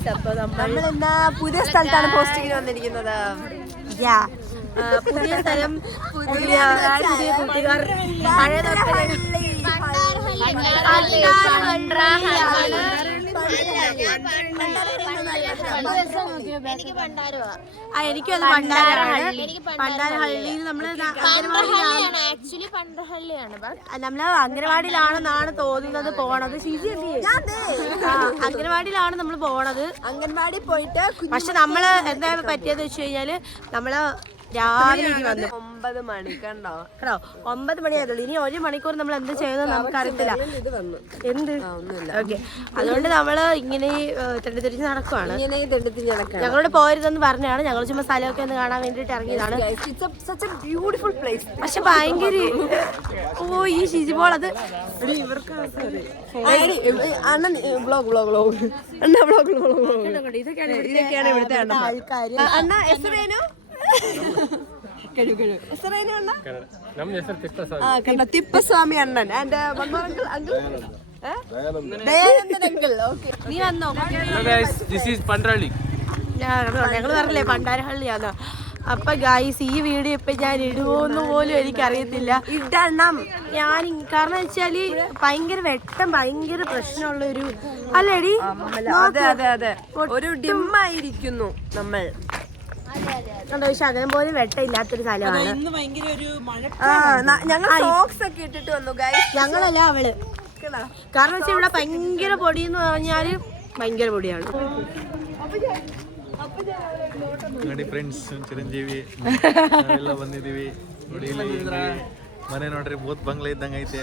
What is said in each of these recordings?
Guys. അപ്പൊ നമ്മൾ എന്നാ പുതിയ സ്ഥലത്താണ് പോസ്റ്റിങ്ങിന് വന്നിരിക്കുന്നത്. പുതിയ സ്ഥലം, പുതിയ കൂട്ടുകാർ, എനിക്കത് പണ്ടാരഹള്ളിയിൽ നമ്മള് അംഗനവാടിയിലാണെന്നാണ് തോന്നുന്നത് പോണത്. അംഗനവാടിയിലാണ് നമ്മൾ പോണത്. അംഗൻവാടി പോയിട്ട് പക്ഷെ നമ്മള് എന്താ പറ്റിയെന്ന് വെച്ച് കഴിഞ്ഞാല് നമ്മള് രാവിലെ വന്നു 9 മണി കണ്ടോ 9 മണിയായതുള്ളൂ. ഇനി 1 മണിക്കൂർ നമ്മൾ എന്ത് ചെയ്യുന്നത് നമുക്ക് അറിയത്തില്ല. എന്ത് ഓക്കെ, അതുകൊണ്ട് നമ്മള് ഇങ്ങനെ തെണ്ടിത്തിരിച്ച് നടക്കുവാണ്. ഞങ്ങളോട് പോരുതെന്ന് പറഞ്ഞാണ്. ഞങ്ങൾ ചുമ്മാ സ്ഥലമൊക്കെ ഒന്ന് കാണാൻ വേണ്ടിട്ട് ഇറങ്ങിയതാണ്. പക്ഷെ ഭയങ്കര ഈ ഷിജിബോൾ അത് ഇതൊക്കെയാണ് ഇവിടുത്തെ ആൾക്കാർ. തിപ്പസ്വാമി അണ്ണൻ നീ വന്നോ? ഞങ്ങള് പറഞ്ഞില്ലേ പണ്ടാരഹള്ളിയാന്നോ. അപ്പൊ ഗൈസ്, ഈ വീഡിയോ ഇപ്പൊ ഞാൻ ഇടുവോന്ന് പോലും എനിക്കറിയത്തില്ല. ഇടണം ഞാൻ, കാരണം വെച്ചാല് ഭയങ്കര വെട്ടം, ഭയങ്കര പ്രശ്നമുള്ള ഒരു അല്ലേടി. അതെ അതെ അതെ, ഒരു ഡിമ്മായിരിക്കുന്നു നമ്മൾ. ശകലം പോലും വെട്ടമില്ലാത്തൊരു സ്ഥലമാണ്. ഞങ്ങൾ സോക്സ് ഒക്കെ ഇട്ടിട്ട് വന്നു ഗൈസ്. ഞങ്ങളല്ല, അവള്. കാരണം വെച്ചാൽ ഇവിടെ ഭയങ്കര പൊടി എന്ന് പറഞ്ഞാല് ഭയങ്കര പൊടിയാണ്. ಫ್ರೆಂಡ್ಸ್ ಚಿರಂಜೀವಿ ನಾವೆಲ್ಲ ಬಂದಿದ್ದೀವಿ ನೋಡಿ. ಇಲ್ಲಿ ಮನೆ ನೋಡ್ರಿ ಭೂತ್ ಬಂಗ್ಲೆ ಇದ್ದಂಗೆ ಐತೆ.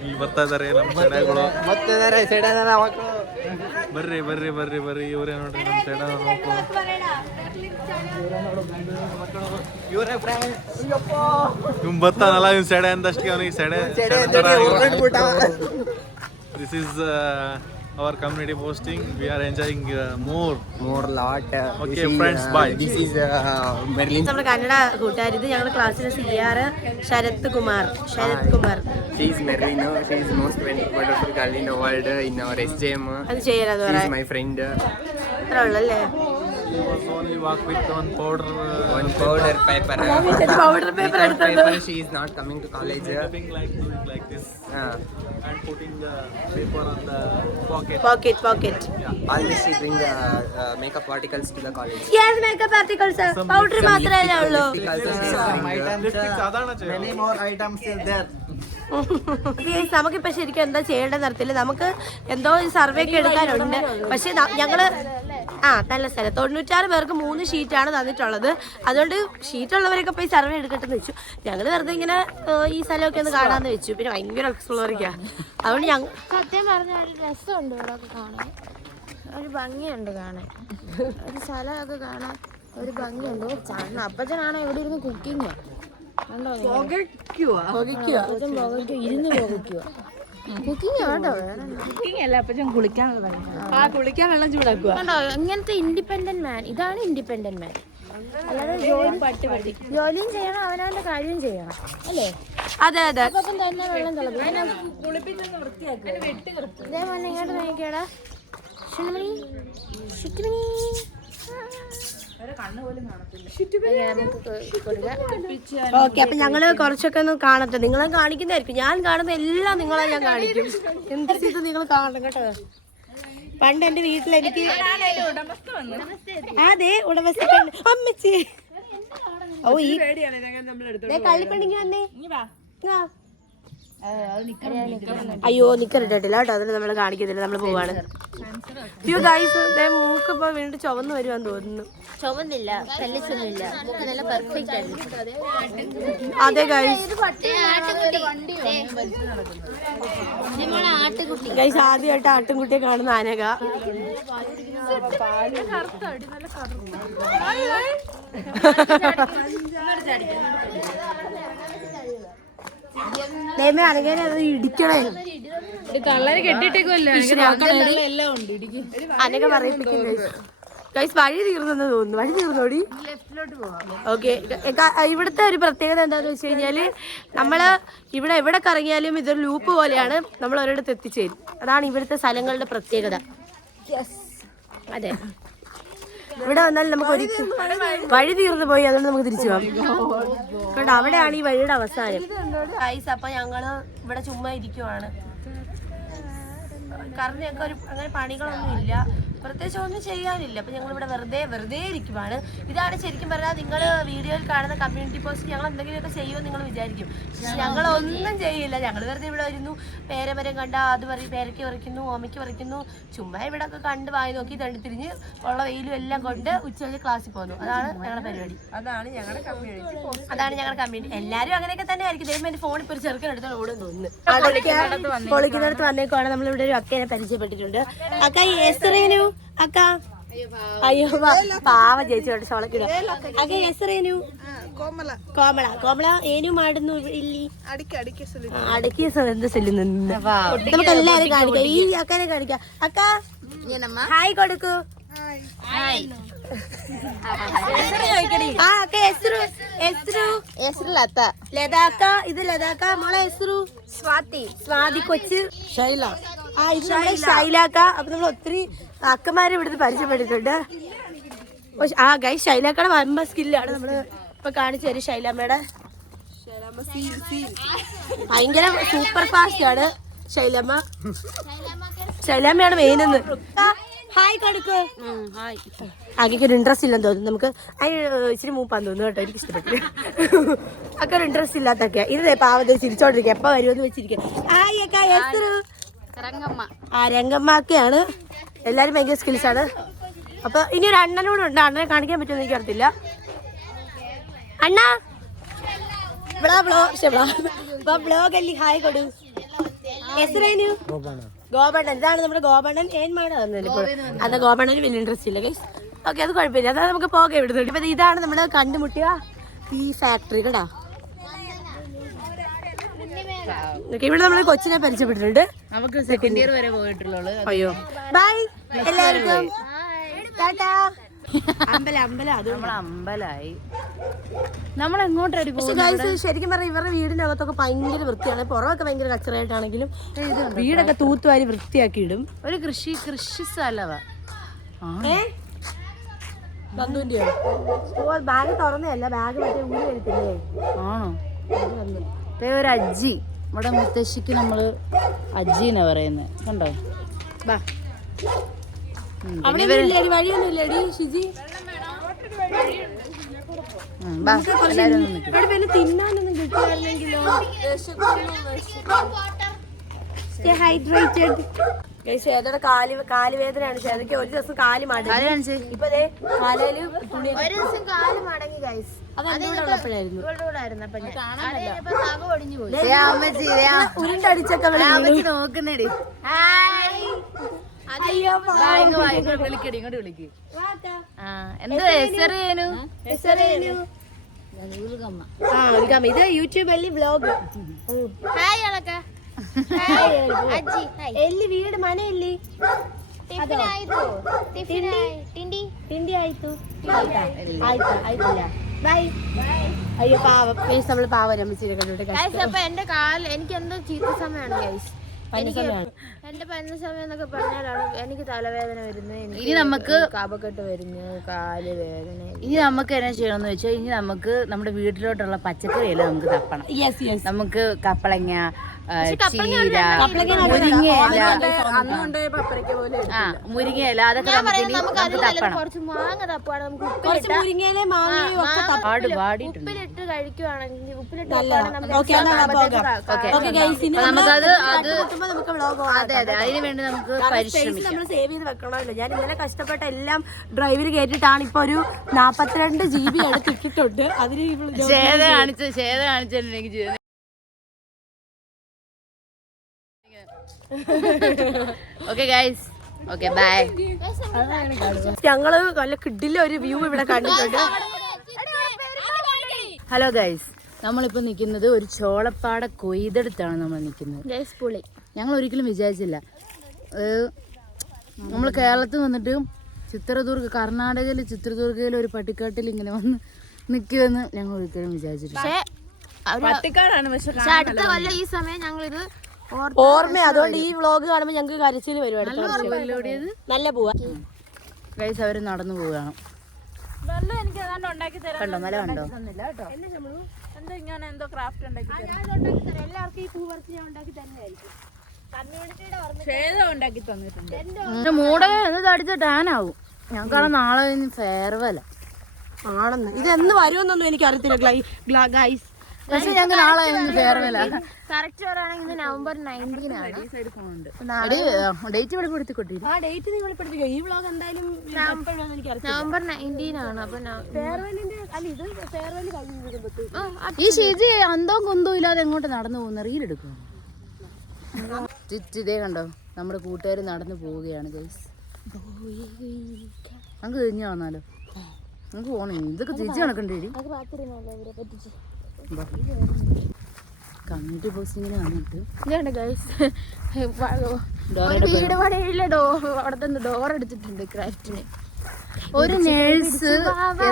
ಇಲ್ಲಿ ಬರ್ತಾ ಇದಾರೆ ನಮ್ಮ ಸೆಡಗಳು. ಬರ್ರಿ ಬರ್ರಿ ಬರ್ರಿ ಬರ್ರಿ, ಇವರೇ ನೋಡ್ರಿ ನಮ್ಮ ಸೆಡ ಇವ್ ಬರ್ತಾನಲ್ಲ, ಇವ್ ಸೆಡೆ ಅಂದಷ್ಟಕ್ಕೆ ಅವನಿಗೆ ಸೆಡೆ. This is our community posting. We are enjoying more lot. Okay friends, bye. This is Merlin. നമ്മുടെ കന്നഡ കൂട്ടുകാർ. ഇത് ഞങ്ങളുടെ ക്ലാസ്സിലെ CR Sarath Kumar. She is Merlin. She is most wonderful girl in the world in our SJM. അത് ചെയ്യാനത് She is my friend. അത്ര ഉള്ളല്ലേ? He was only walk with one powder paper. Powder paper എടുത്തത്. She is not coming to college. doing like this and putting the paper on the pocket. Pocket. Always she bring makeup particles to the college. Yes, makeup particles. Powder മാത്രമേ ഉള്ളൂ. Many more items is there. നമുക്കിപ്പോ ശരിക്കും എന്താ ചെയ്യേണ്ടതെന്ന് അറിയത്തില്ല. നമുക്ക് എന്തോ survey ഒക്കെ എടുക്കാനുണ്ട്. പക്ഷെ ഞങ്ങള് നല്ല സ്ഥലം 96 പേർക്ക് 3 ഷീറ്റാണ് തന്നിട്ടുള്ളത്. അതുകൊണ്ട് ഷീറ്റുള്ളവരൊക്കെ പോയി സർവേ എടുക്കട്ടെന്ന് വെച്ചു. ഞങ്ങള് വെറുതെ ഇങ്ങനെ ഈ സ്ഥലമൊക്കെ ഒന്ന് കാണാന്ന് വെച്ചു. പിന്നെ ഭയങ്കര എക്സ്പ്ലോറിക്കാ. അതുകൊണ്ട് ഞങ്ങൾ സത്യം പറഞ്ഞ ഒരു രസമുണ്ട് ഇവിടെ കാണാൻ, ഒരു ഭംഗിയുണ്ട് കാണാൻ, ഒരു സ്ഥലമൊക്കെ കാണാൻ ഒരു ഭംഗിയുണ്ട്. അപ്പച്ചനാണോ ഇവിടെ ഇരുന്ന് കുക്കിങ് കണ്ടോ, ഇരുന്ന് പുകയ്ക്കുക. കുക്കിംഗ് കേട്ടോ, കുക്കിംഗ് അല്ല അപ്പച്ചൻ കുളിക്കാൻ വെള്ളം ചൂടാക്കുക. കണ്ടോ, ഇങ്ങനത്തെ ഇൻഡിപെൻഡന്റ് മാൻ. ഇതാണ് ഇൻഡിപെൻഡന്റ് മാൻ. അല്ലാതെ ജോലിയും ചെയ്യണം, അവനവന്റെ കാര്യം ചെയ്യണം, അല്ലേ? അതെ അതെ. അപ്പം തന്നെ വെള്ളം തിളപ്പിക്കും. ഇതേപോലെ ഇങ്ങോട്ട് നോക്കിയാടാ. ഓക്കെ, അപ്പൊ ഞങ്ങള് കുറച്ചൊക്കെ ഒന്ന് കാണട്ടെ. നിങ്ങളെ കാണിക്കുന്നതായിരിക്കും. ഞാൻ കാണുന്ന എല്ലാം നിങ്ങളെ ഞാൻ കാണിക്കും. എന്ത് ചെയ്ത് നിങ്ങൾ കാണണം കേട്ടോ. പണ്ട് എന്റെ വീട്ടിൽ എനിക്ക് അതെ ഉടമസ്ഥ അമ്മച്ചി. ഓ ഈ കള്ളിപ്പണിക്ക് വന്നേ. അയ്യോ നിക്കറിട്ടില്ല കേട്ടോ, അതിന് നമ്മള് കാണിക്കുന്നില്ല. നമ്മള് പോവാണ്. അയ്യോ ഗൈസ്, മൂക്ക് ഇപ്പൊ വീണ്ടും ചുവന്ന് വരുവാന്ന് തോന്നുന്നു. ചുമന്നില്ല, തല്ലിച്ചൊന്നുമില്ല, നല്ല പെർഫെക്റ്റ് ആയിരുന്നു. അതെ ഗൈസ്, ഗൈസ് ആദ്യമായിട്ട് ആട്ടിൻകുട്ടിയെ കാണുന്ന അനഘ. അനഘേനെ അത് ഇടിക്കണേ. അനഘ പറയിപ്പിക്കും. ഗൈസ് വഴി തീർന്നെന്ന് തോന്നുന്നു. വഴി തീർന്നോടി. ഓക്കെ, ഇവിടുത്തെ ഒരു പ്രത്യേകത എന്താണെന്ന് വെച്ച് കഴിഞ്ഞാൽ നമ്മൾ എവിടെ കറങ്ങിയാലും ഇതൊരു ലൂപ്പ് പോലെയാണ്, നമ്മൾ ഒരിടത്ത് എത്തിച്ചേരും. അതാണ് ഇവിടുത്തെ സ്ഥലങ്ങളുടെ പ്രത്യേകത. അതെ, ഇവിടെ വന്നാൽ നമുക്ക് ഒരിക്കലും വഴി തീർന്നു പോയി, അതുകൊണ്ട് നമുക്ക് തിരിച്ചു പോകാം. കേട്ടോ, അവിടെയാണ് ഈ വഴിയുടെ അവസാനം. ഗൈസ്, അപ്പൊ ഞങ്ങള് ഇവിടെ ചുമ്മാ ഇരിക്കുവാണ്. കാരണം ഞങ്ങൾക്ക് അങ്ങനെ പണികളൊന്നും ഇല്ല, പ്രത്യേകിച്ച് ഒന്നും ചെയ്യാനില്ല. അപ്പൊ ഞങ്ങൾ ഇവിടെ വെറുതെ ഇരിക്കുവാണ്. ഇതാണ് ശരിക്കും പറഞ്ഞാൽ നിങ്ങൾ വീഡിയോയിൽ കാണുന്ന കമ്മ്യൂണിറ്റി പോസ്റ്റ്. ഞങ്ങൾ എന്തെങ്കിലുമൊക്കെ ചെയ്യുമെന്ന് നിങ്ങൾ വിചാരിക്കും, പക്ഷെ ഞങ്ങളൊന്നും ചെയ്യില്ല. ഞങ്ങൾ വെറുതെ ഇവിടെ വരുന്നു, പേരമരം കണ്ട അത് പറയും, പേരയ്ക്ക് പറിക്കുന്നു, ഓമയ്ക്ക് പറിക്കുന്നു, ചുമ്മാ ഇവിടെ ഒക്കെ കണ്ട് വായി നോക്കി തിരിഞ്ഞ് ഉള്ള വെയിലും എല്ലാം കൊണ്ട് ഉച്ചവരെ ക്ലാസ്സിൽ പോകുന്നു. അതാണ് ഞങ്ങളുടെ പരിപാടി, അതാണ് ഞങ്ങളുടെ കമ്മ്യൂണിറ്റി. എല്ലാവരും അങ്ങനെയൊക്കെ തന്നെ ആയിരിക്കും. ദൈവം എന്റെ ഫോണിൽ ഇപ്പോൾ ഒരു ചെറുക്കൻ എടുത്താൽ ഓടും തോന്നുന്നു. പൊളിക്കുന്നിടത്ത് വന്നേക്കുവാണ്. നമ്മളിവിടെ ഒരു അക്കേനെ പരിചയപ്പെട്ടിട്ടുണ്ട്. അക്ക എസ്റേനു അക്ക, അയ്യോ പാവ ചേച്ചിയോട് ഷോളക്കിട. അക്ക എസ്റേനു കോമള ഏനു മാടുന്നു ഇല്ലി അടക്കിയ എന്ത് സെല്ലുന്നു. നമുക്ക് എല്ലാരും കാണിക്കാം, ഈ അക്കനെ കാണിക്കാം. അക്ക ഹായ് കൊടുക്കൂ. ലതാക്ക, ഇത് ലതാക്ക, മോളെ എസ്രു സ്വാതി കൊച്ച് ഷൈല. ഇത് നമ്മളെ ഷൈലാക്ക. അപ്പൊ നമ്മൾ ഒത്തിരി അക്കമാരെ ഇവിടുന്ന് പരിചയപ്പെട്ടിട്ടുണ്ട്. ഗൈസ്, ഷൈലാക്കയുടെ വമ്പ സ്കില്ലാണ് നമ്മള് ഇപ്പൊ കാണിച്ചു തരും. ഷൈലാമ്മയുടെ ഭയങ്കര സൂപ്പർ ഫാസ്റ്റ് ആണ് ഷൈലാമ്മയാണ് മെയിനെന്ന്. ഹായ് കൊടുക്ക്. ആകെ ഒരു ഇൻട്രസ്റ്റ് ഇല്ലെന്ന് തോന്നുന്നു. നമുക്ക് ഇച്ചിരി മൂപ്പാന്ന് തോന്നുന്നു കേട്ടോ, എനിക്ക് ഇഷ്ടപ്പെട്ടില്ല. ഒക്കെ ഒരു ഇൻട്രസ്റ്റ് ഇല്ലാത്തൊക്കെ. ഇത് പാവത്തെ ചിരിച്ചോണ്ടിരിക്കുക, എപ്പ വരുമെന്ന് വെച്ചിരിക്കുക. ഹായ് അക്ക, എസ്റു രംഗമ്മക്കെയാണ്. എല്ലാരും ഭയങ്കര സ്കിൽസ് ആണ്. അപ്പൊ ഇനി ഒരു അണ്ണനോട് ഉണ്ട്, അണ്ണനെ കാണിക്കാൻ പറ്റുമെന്ന് എനിക്ക് അറിയത്തില്ല. അണ്ണാ ബ്ലോഗ് അല്ലേ, ഹായ് കൊടു. എസ്റേനു ഗോപണ്ണൻ, ഇതാണ് നമ്മുടെ ഗോപണ്ണൻ. ഏന്മാണ് തന്നില്ല ഇപ്പോൾ. അത് ഗോപണ്ണന് വലിയ ഇൻട്രസ്റ്റ് ഇല്ല ഗൈസ്. ഓക്കെ, അത് കുഴപ്പമില്ല, അതായത് നമുക്ക് പോകാൻ ഇവിടുന്നുണ്ട്. ഇപ്പൊ ഇതാണ് നമ്മൾ കണ്ടുമുട്ടിയ ഈ ഫാക്ടറി കേട്ടോ. ഇവിടെ നമ്മൾ കൊച്ചിനെ പരിചയപ്പെട്ടിട്ടുണ്ട്. നമുക്ക് സെക്കൻഡ് ഇയർ വരെ പോയിട്ടുള്ളൂ. അയ്യോ, ബൈ എല്ലാവർക്കും, ടാറ്റാ. അമ്പലായി നമ്മൾ എങ്ങോട്ടടി ഗൈസ്, ശരിക്കും പറഞ്ഞാൽ ഇവരുടെ വീടിനകത്തൊക്കെ ഭയങ്കര വൃത്തിയാണ്. പുറമൊക്കെ ഭയങ്കര കച്ചറായിട്ടാണെങ്കിലും വീടൊക്കെ തൂത്തുവാരി വൃത്തിയാക്കി ഇടും. ഒരു കൃഷി സ്ഥലവാ. ബന്ധുവിന്റെയോ? ബാഗ് തുറന്നതല്ല, ബാഗ് മറ്റേ ഊരി വരത്തില്ലേ? ആണോ? ഒരു അജ്ജി, ഇവിടെ മുത്തശ്ശിക്ക് നമ്മള് അജ്ജിന്നാ പറയുന്നത്. കണ്ടോ? വഴിയൊന്നും ഇല്ലടി ഷിജി. പിന്നെ തിന്നാനൊന്നും കിട്ടുമായിരുന്നെങ്കിലോ. ഹൈഡ്രേറ്റഡ്. ചേതയുടെ കാലുവേദനയാണ്. ചേതയ്ക്ക് ഒരു ദിവസം കാല് മടങ്ങി. ഇപ്പൊ കാലയില് തുണി ഉള്ളപ്പോഴായിരുന്നു ഉരുണ്ടടിച്ചൊക്കെ നോക്കുന്നേടി. വിളിക്കടി, ഇങ്ങോട്ട് വിളിക്ക്. എന്താ ഇത് യൂട്യൂബിൽ വ്ലോഗ്. ಎಲ್ಲಿ ವೀಡು ಮನೆ ಎಲ್ಲಿ ತಿಂಡಿ ಆಯ್ತು ಆಯ್ತಲ್ಲ ബൈ. അയ്യോ പാവം ഗൈസ്, നമ്മള് പാവം രമിച്ചിട്ട് അപ്പൊ എന്റെ കാല് എനിക്ക് എന്തോ ചീത്ത സമയമാണ് ഗൈസ്. എന്റെ പന്ന സമയം എന്നൊക്കെ പറഞ്ഞാലാണ് എനിക്ക് തലവേദന വരുന്നത്, ഇനി നമുക്ക് കഫക്കെട്ട് വരുന്നു, കാല് വേദന. ഇനി നമുക്ക് എന്നാ ചെയ്യണമെന്ന് വെച്ചാൽ, ഇനി നമുക്ക് നമ്മുടെ വീട്ടിലോട്ടുള്ള പച്ചക്കറിയെല്ലാം നമുക്ക് തപ്പണം. നമുക്ക് കപ്പളങ്ങ, ചീര, മുരിങ്ങയില, മുരിങ്ങയില, അതൊക്കെ നമുക്ക് തപ്പണം. കുറച്ച് മാങ്ങ തപ്പാണ് നമുക്ക്. ഉപ്പിലിട്ട് കഴിക്കുവാണെങ്കിൽ നമുക്കത് അതിന് വേണ്ടി നമുക്ക് പരിശ്രമിക്കാം. നമ്മൾ സേവ് ചെയ്ത് വെക്കണമല്ലോ. ഞാൻ ഇന്നലെ കഷ്ടപ്പെട്ട എല്ലാം ഡ്രൈവിൽ കേട്ടിട്ടാണ് ഇപ്പൊ ഒരു 42 GB എടുത്തിട്ടുണ്ട്. അതിന് ചേത കാണിച്ചിട്ടുണ്ടെങ്കിൽ ഓക്കെ ഗൈസ്, ഓക്കെ ബൈ. ഞങ്ങള് നല്ല കിഡിലെ ഒരു വ്യൂ ഇവിടെ കണ്ടിട്ടുണ്ട്. ഹലോ ഗൈസ്, നമ്മളിപ്പോൾ നിൽക്കുന്നത് ഒരു ചോളപ്പാട കൊയ്തെടുത്താണ് നമ്മൾ നിൽക്കുന്നത്. ഞങ്ങൾ ഒരിക്കലും വിചാരിച്ചില്ല. നമ്മൾ കേരളത്തിൽ വന്നിട്ട് ചിത്രദുർഗ കർണാടകയിലെ ചിത്രദുർഗയിലെ ഒരു പട്ടിക്കാട്ടിൽ ഇങ്ങനെ വന്ന് നിൽക്കുമെന്ന് ഞങ്ങൾ ഒരിക്കലും വിചാരിച്ചിട്ടില്ല. പട്ടിക്കാടാണ് പക്ഷെ അടുത്ത കൊല്ലം ഈ സമയം ഞങ്ങളിത് ഓർമ്മ. അതുകൊണ്ട് ഈ വ്ളോഗ് കാണുമ്പോൾ ഞങ്ങൾക്ക് കരച്ചിൽ വരും. നല്ല പോവാ. ഗൈസ് അവർ നടന്നു പോവുകയാണ്. എനിക്ക് ഏതാണ്ട് ഉണ്ടാക്കി തരാൻ കണ്ടോ മല കണ്ടോ? എന്തോ ഇങ്ങനെ എന്തോ ക്രാഫ്റ്റ് ഉണ്ടാക്കി എല്ലാവർക്കും ഈ പൂ പറിച്ച് ഞാൻ ഉണ്ടാക്കി തന്നെയായിരിക്കും. ഉണ്ടാക്കി തന്നിട്ടുണ്ട്. മൂടെ എന്ന് അടിച്ച ടാൻ ആവും. ഞങ്ങൾക്കാണ് നാളെ ഫെയർവെൽ ആണെന്ന്. ഇത് എന്ന് വരുമെന്നൊന്നും എനിക്ക് അറിയത്തില്ല ഗൈസ്. പക്ഷെ ഞങ്ങൾക്ക് നാളെ ഫെയർവെൽ കറക്റ്റ് പറയുകയാണെങ്കിൽ നവംബർ 19 ആണ്. ഡേറ്റ് ഇവിടെ കൊടുത്തിക്കൊട്ടി. ആ ഡേറ്റ് നിങ്ങൾ പഠിപ്പിക്കോ? ഈ വ്ളോഗ് എന്തായാലും എപ്പോഴാണെന്ന് എനിക്ക് അറിയാം. നവംബർ 19 ആണ്. അപ്പൊ ഫെയർവെല്ലിന്റെ അല്ല ഇത് ഫെയർവെൽ കഴിഞ്ഞു. ഈ ഷീജി അന്തവും കുന്തവും ഇല്ലാതെ എങ്ങോട്ട് നടന്നു പോകുന്ന റീലെടുക്കും. ഇതേ കണ്ടോ നമ്മുടെ കൂട്ടുകാർ നടന്നു പോവുകയാണ് ഗൈസ്. നമുക്ക് കഴിഞ്ഞു വന്നാലോ? നമുക്ക് പോണേ. ഇതൊക്കെ ചേച്ചി കണക്കണ്ടേ? കമ്മ്യൂണിറ്റി പോസ്റ്റിങ്ങിന് വന്നിട്ട് വീട് പണിയിലെ അവിടെ തന്നെ ഡോർ എടുത്തിട്ടുണ്ട് ക്രാഫ്റ്റിന്. ഒരു നേഴ്സ്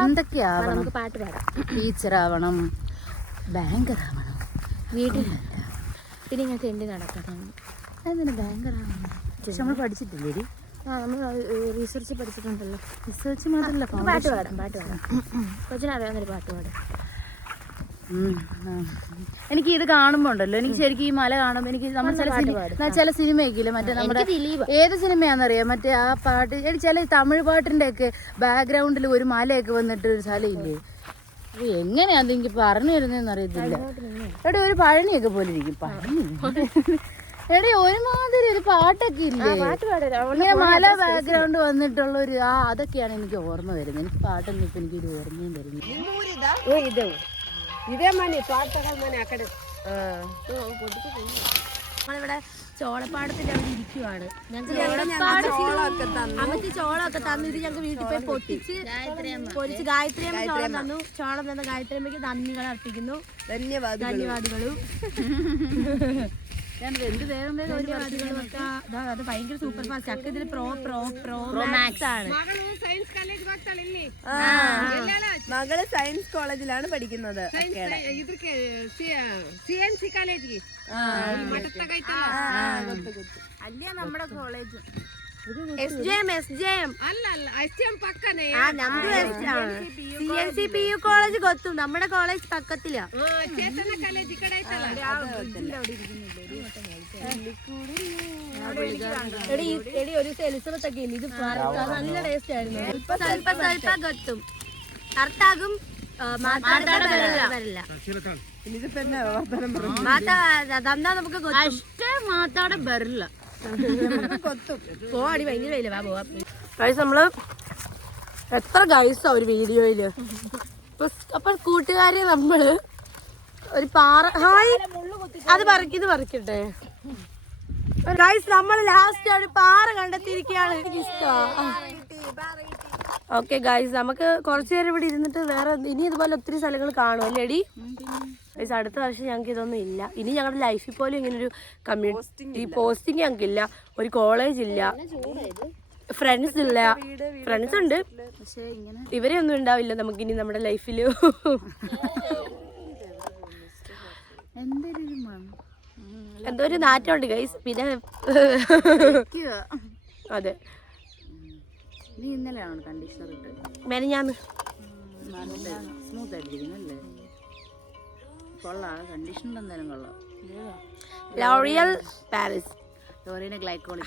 എന്തൊക്കെയാവണം? നമുക്ക് പാട്ട് പാടാം. ടീച്ചർ ആവണം, ബാങ്കർ ആവണം, വീട്ടിലല്ല പിന്നെ ഇങ്ങനെ തെണ്ടി നടക്കണം. അതിന് ബാങ്കർ ആവണം. പക്ഷെ നമ്മൾ പഠിച്ചിട്ടില്ലേ? നമ്മൾ റിസർച്ച് പഠിച്ചിട്ടുണ്ടല്ലോ. റിസർച്ച് മാത്രമല്ല, പാട്ട് പാടാം. കൊച്ചിനറിയാവുന്നൊരു പാട്ട് പാടാം. എനിക്ക് ഇത് കാണുമ്പോ ഉണ്ടല്ലോ, എനിക്ക് ശരിക്കും ഈ മല കാണുമ്പോ എനിക്ക് നമ്മൾ ചില സിനിമയൊക്കെ മറ്റേ നമ്മുടെ ഏത് സിനിമയാണെന്നറിയാം, മറ്റേ ആ പാട്ട് ചില തമിഴ് പാട്ടിന്റെ ഒക്കെ ബാക്ക്ഗ്രൗണ്ടിൽ ഒരു മലയൊക്കെ വന്നിട്ട് ഒരു സ്ഥലം ഇല്ലേ? അപ്പൊ എങ്ങനെയാന്ന് എനിക്ക് പറഞ്ഞു തരുന്നതെന്ന് അറിയത്തില്ല. എവിടെ ഒരു പഴനിയൊക്കെ പോലെ ഇരിക്കും. പഴനി എടേ ഒരുമാതിരി ഒരു പാട്ടൊക്കെ ഇല്ലേ ഇങ്ങനെ മല ബാക്ക്ഗ്രൗണ്ട് വന്നിട്ടുള്ള ഒരു അതൊക്കെയാണ് എനിക്ക് ഓർമ്മ വരുന്നത്. എനിക്ക് പാട്ടൊന്നും ഇപ്പൊ എനിക്കൊരു ഓർമ്മയും വരുന്നില്ല. നമ്മളിവിടെ ചോളപ്പാടത്തിന്റെ അവിടെ ഇരിക്കുവാണ്. ഞങ്ങൾക്ക് ചോളമൊക്കെ തന്നു. ഇത് ഞങ്ങൾക്ക് വീട്ടിൽ പോയി പൊട്ടിച്ച് ഗായത്രിയമ്മ ചോളം തന്നു. ചോളം തന്ന ഗായത്രിയമ്മയ്ക്ക് നന്ദികൾ അർപ്പിക്കുന്നു. ധന്യവാദങ്ങളും. അത് ഭയങ്കര സൂപ്പർ ഫാസ്റ്റ്. ചക്ക ഇതിൽ പ്രോ മാക്സ് ആണ്. മകള് സയൻസ് കോളേജിലാണ് പഠിക്കുന്നത്. അല്ല നമ്മുടെ കോളേജ് SJM ನಮ್ದು CNCPU ಕಾಲೇಜ್ ಗೊತ್ತು. നമ്മുടെ കോളേജ് പക്കത്തില്ല. എടി ഒരു എലിസബത്ത് ഒക്കെ ഇല്ല. ഇത് നല്ല ടേസ്റ്റ് ആയിരുന്നു. ಸ್ವಲ್ಪ ಗೊತ್ತು. ಅರ್ಥಾಗುം വരില്ല. നമുക്ക് അഷ്ടേ മാതാടെ വരില്ല. പോവാടി ഭയങ്കര വെയില്. വാ പോവാ. ഗൈസ് നമ്മള് എത്ര ഗൈസാ ഒരു വീഡിയോയില്. അപ്പൊ കൂട്ടുകാരെ നമ്മള് ഒരു പാറ അത് പറിക്കട്ടെ ഗൈസ്. നമ്മൾ ലാസ്റ്റ് ഒരു പാറ കണ്ടെത്തിയിരിക്കുകയാണ്. എനിക്ക് ഇഷ്ടമാണ്. ഓക്കെ ഗൈസ്, നമുക്ക് കുറച്ചു നേരം ഇവിടെ ഇരുന്നിട്ട് വേറെ ഇനി ഇതുപോലെ ഒത്തിരി സ്ഥലങ്ങൾ കാണും അല്ലേടി ഗൈസ്? അടുത്ത വർഷം ഞങ്ങൾക്ക് ഇതൊന്നും ഇല്ല. ഇനി ഞങ്ങളുടെ ലൈഫിൽ പോലും ഇങ്ങനൊരു കമ്മ്യൂണിറ്റി പോസ്റ്റിംഗ് ഞങ്ങൾക്കില്ല. ഒരു കോളേജ് ഇല്ല, ഫ്രണ്ട്സ് ഇല്ല. ഫ്രണ്ട്സ് ഉണ്ട്, ഇവരെ ഒന്നും ഉണ്ടാവില്ല നമുക്കിനി നമ്മുടെ ലൈഫില്. എന്തോ ഒരു നാറ്റമുണ്ട് ഗൈസ്. പിന്നെ അതെ, ഇന്നലെയാണ് കണ്ടീഷണർ ഇട്ട് മെനഞ്ഞാന്ന് സ്മൂത്ത് ആയിട്ടിരിക്കുന്നല്ലേ? കൊള്ളാം, കണ്ടീഷണർ എന്തായാലും കൊള്ളാം. L'Oreal Paris glycolic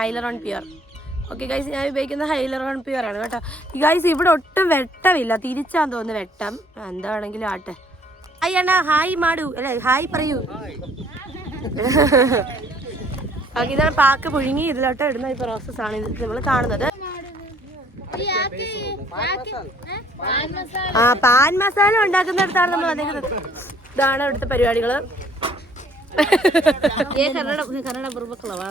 hyaluron pure. Okay guys, ഞാൻ ഉപയോഗിക്കുന്ന ഹൈലറോൺ പ്യുർ ആണ് കേട്ടോ. ഗൈസ് ഇവിടെ ഒട്ടും വെട്ടമില്ല, തിരിച്ചാന്ന് തോന്നുന്നു വെട്ടം. എന്താണെങ്കിലും ആട്ടെ. ഹായ് അണ്ണ, ഹായ് മാടു അല്ലെ, ഹായ് പറയൂ. ഓക്കെ, ഇതാണ് പാക്ക് പുഴുങ്ങി ഇതിലോട്ട് ഇടുന്ന ഈ പ്രോസസ്സാണ് ഇത് നമ്മൾ കാണുന്നത്. പാൻ മസാല ഉണ്ടാക്കുന്നിടത്താണ് നമ്മൾ വന്നിരിക്കുന്നത്. ഇതാണ് ಇವಿടുത്തെ പരിപാടികള്. ಕನ್ನಡ ಬರ್ಬೇಕಲ್ಲವ?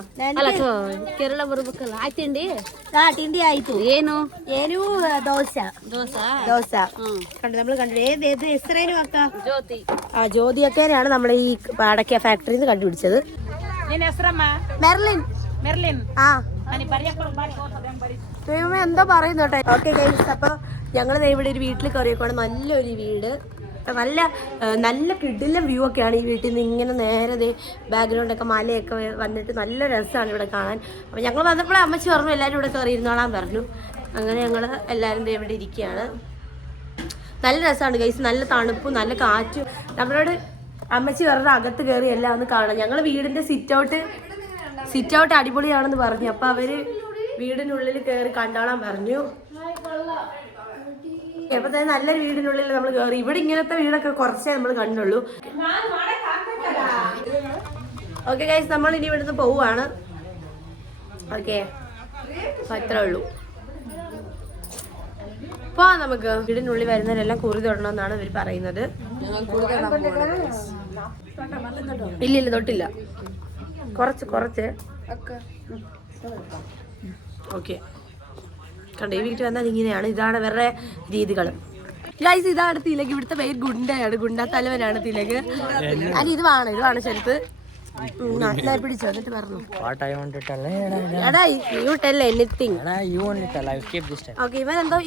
ಕೇರಳ ಬರ್ಬೇಕಲ್ಲ. ಆಯ್ತೇಂಡಿ? ತಿಂಡಿ ಆಯ್ತು. ಏನು ದೋಸೆ. കണ്ടു നമ്മൾ കണ്ടു. ഏത് ಹೆಸರೇನು ಅಕ್ಕ? ಜ್ಯೋತಿ. ജ്യോതി അക്കയാണ് നമ്മുടെ ഈ പാടക്ക ഫാക്ടറിന്ന് കണ്ടുപിടിച്ചത്. മെർലിൻ. ദൈവമേ എന്താ പറയുന്നോട്ടെ. ഓക്കെ ഗൈസ്, അപ്പോൾ ഞങ്ങൾ ഇവിടെ ഒരു വീട്ടിൽ കയറിയേക്കാണ്. നല്ലൊരു വീട്, നല്ല നല്ല കിടിലം വ്യൂ ഒക്കെയാണ് ഈ വീട്ടിൽ നിന്ന്. ഇങ്ങനെ നേരെ ബാക്ക്ഗ്രൗണ്ടൊക്കെ മലയൊക്കെ വന്നിട്ട് നല്ല രസമാണ് ഇവിടെ കാണാൻ. അപ്പോൾ ഞങ്ങൾ വന്നപ്പോഴേ അമ്മച്ചി പറഞ്ഞു എല്ലാവരും ഇവിടെ കയറി ഇരുന്നോളാൻ പറഞ്ഞു. അങ്ങനെ ഞങ്ങൾ എല്ലാവരും ഇവിടെ ഇരിക്കുകയാണ്. നല്ല രസമാണ് ഗൈസ്, നല്ല തണുപ്പും നല്ല കാറ്റും. നമ്മളോട് അമ്മച്ചി പറഞ്ഞ അകത്ത് കയറി എല്ലാം ഒന്ന് കാണാം. ഞങ്ങൾ വീടിൻ്റെ സിറ്റ് ഔട്ട് അടിപൊളിയാണെന്ന് പറഞ്ഞു. അപ്പോൾ അവർ വീടിനുള്ളിൽ കയറി കണ്ടോളാൻ പറഞ്ഞു. എപ്പോൾ തന്നെ നല്ലൊരു വീടിനുള്ളിൽ നമ്മൾ കയറി. ഇവിടെ ഇങ്ങനത്തെ വീടൊക്കെ കുറച്ചേ നമ്മൾ കണ്ടുള്ളൂ. ഓക്കെ ഗൈസ്, നമ്മൾ ഇനി ഇവിടുന്ന് പോവുകയാണ്. ഓക്കെ, അപ്പം അത്രേ ഉള്ളൂ. അപ്പോൾ നമുക്ക് വീടിനുള്ളിൽ വരുന്നവരെല്ലാം കുറി തൊടണമെന്നാണ് ഇവർ പറയുന്നത്. ഇല്ല തൊട്ടില്ല, കുറച്ച് ഓക്കെ. കണ്ടോ, ഈ വീട്ടിൽ വന്നാൽ ഇങ്ങനെയാണ്. ഇതാണ് വേറെ രീതികൾ. ഗൈസ്, ഇതാണ് തിലക്. ഇവിടുത്തെ പേര് ഗുണ്ടയാണ്, ഗുണ്ട തലവനാണ് തിലക്. അല്ല, ഇത് വേണം ചെറുപ്പ് പിടിച്ചോ. എന്നിട്ട് പറഞ്ഞു ഓക്കെ.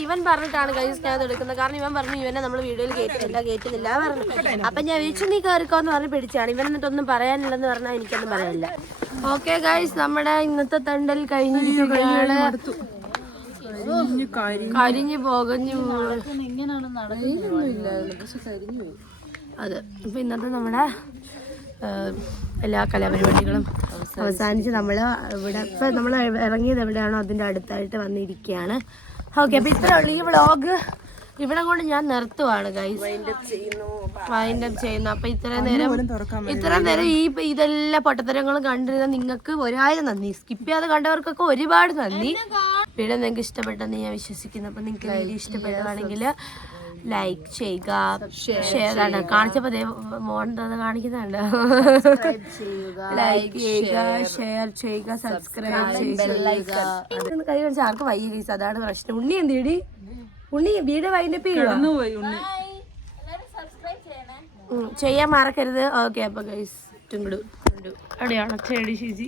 ഇവൻ പറഞ്ഞിട്ടാണ് ഗൈസ് ഞാൻ അത് എടുക്കുന്നത്. കാരണം ഇവൻ പറഞ്ഞു ഇവനെ നമ്മൾ വീഡിയോയിൽ കേറ്റുന്നില്ല പറഞ്ഞു. അപ്പൊ ഞാൻ വിളിച്ചു നീ കയറിക്കോന്ന് പറഞ്ഞ് പിടിച്ചാണ്. ഇവൻ എന്നിട്ടൊന്നും പറയാനില്ലെന്ന് പറഞ്ഞാൽ എനിക്കൊന്നും പറയാനില്ല. ഓക്കെ ഗൈസ്, നമ്മുടെ ഇന്നത്തെ തണ്ടൽ കഴിഞ്ഞിരിക്കുകയാണ്. കരിഞ്ഞു പോകഞ്ഞു അതെ. അപ്പൊ ഇന്നത്തെ നമ്മുടെ എല്ലാ കലാപരിപാടികളും അവസാനിച്ച് നമ്മൾ ഇവിടെ ഇപ്പം നമ്മൾ ഇറങ്ങിയത് എവിടെയാണോ അതിൻ്റെ അടുത്തായിട്ട് വന്നിരിക്കുകയാണ്. ഓക്കെ, അപ്പോൾ ഇത്രേ ഉള്ളൂ ഈ വ്ളോഗ്. ഇവിടെ കൊണ്ട് ഞാൻ നിർത്തുവാണ് ഗൈസ്, വൈൻഡ് അപ്പ് ചെയ്യുന്നു. അപ്പൊ ഇത്രയും നേരം ഈ ഇതെല്ലാം പൊട്ടത്തരങ്ങളും കണ്ടിരുന്ന നിങ്ങൾക്ക് 1000 നന്ദി. സ്കിപ്പ് ചെയ്യാതെ കണ്ടവർക്കൊക്കെ ഒരുപാട് നന്ദി. വീഡിയോ നിങ്ങൾക്ക് ഇഷ്ടപ്പെട്ടെന്ന് ഞാൻ വിശ്വസിക്കുന്നു. അപ്പൊ നിങ്ങൾക്ക് വീഡിയോ ഇഷ്ടപ്പെടുകയാണെങ്കിൽ ലൈക്ക് ചെയ്യുക, ഷെയർ ആണ് കാണിച്ചപ്പോ മോണ്ടത് കാണിക്കുന്നുണ്ട്. ലൈക്ക് ചെയ്യുക, ഷെയർ ചെയ്യുക, സബ്സ്ക്രൈബ് ചെയ്യുക. കൈ കാണിച്ചാൽ ആർക്ക് വയ്യ ഗൈസ്, അതാണ് പ്രശ്നം. ഉണ്ണി എന്തിടി ഉണ്ണി വീഡിയോ വൈൻഡപ്പ് ചെയ്യാൻ മറക്കരുത്. ഓക്കെ, അപ്പൊ ഗൈസ് അവിടെയാണോ ചേടി ചേച്ചി